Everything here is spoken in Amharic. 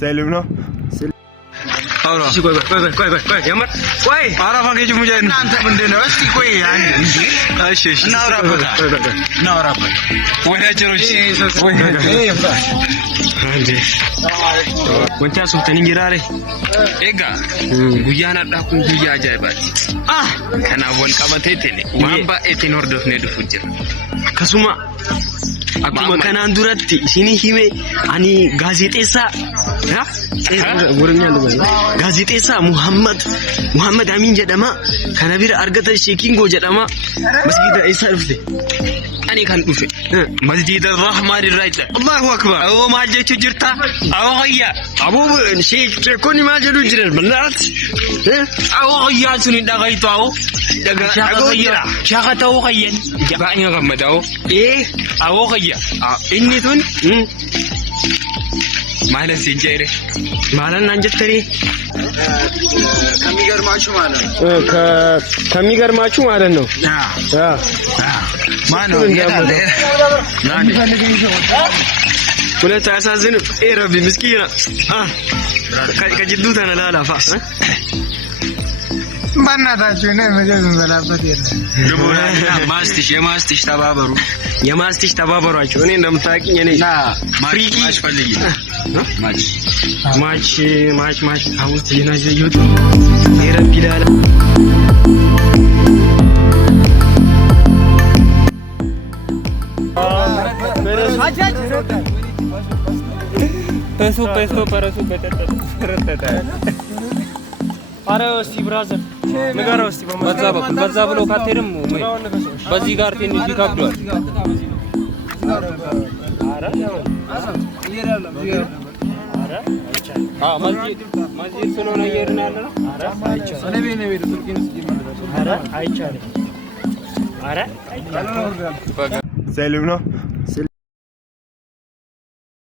سالم ነው አውራ ቆይ የምር ቆይ አራፋ ገጅ ሙጃን እናንተ ምንድነው? እስቲ ቆይ አንዴ እንጂ እሺ እናውራበት ወያቸሮች አንዴ ወንታ ሱልታን እንጀራሬ ኤጋ ጉያና ዳኩን ጉያ አጃይባት ከና ወልቀበቴቴኔ ዋምባ ኤቴን ወርዶፍ ነው ዱፉጅራ ከሱማ akkuma kanaan duratti isinii hime ani gaazexeessaa gaazexeessaa Muhammad Amin jedhama kana bira argata sheekingo jedhama masjida isa dhufte ani kan dhufe masjid ar-rahman ar-rahim Allahu akbar aw ma jechu jirta aw hayya abu sheekoni ma jedhu jiran ballat aw hayya suni dagayto aw daga agojira shaqataw hayyan jabanya gamadaw aw hayya inni tun ማለት ሲንጀሬ ማለት አንጀተሪ ከሚገርማችሁ ማለት ነው ከሚገርማችሁ ማለት ነው ማነው ያለ ሁለት አሳዝን ረቢ ምስኪና ከጅዱ ተነላላፋ ማናታችሁ ነው መጀመሪያ ዘላበት የለም የማስቲሽ ተባበሩ ተባበሯቸው እኔ እንደምታውቂኝ እኔ ፍሪኪ ማሽፈልጊ ማች አውት ዜና ይዩት ረቢ ዳላ peso para su petete አረ እስቲ ብራዘር ንገረው እስቲ በዛ ብሎ ካቴርም በዚህ ጋር ትንሽ ይከብዳል አረ መስጂድ ስለሆነ እየሄድን ያለ ነው አረ አይቻልም ሰላም ነው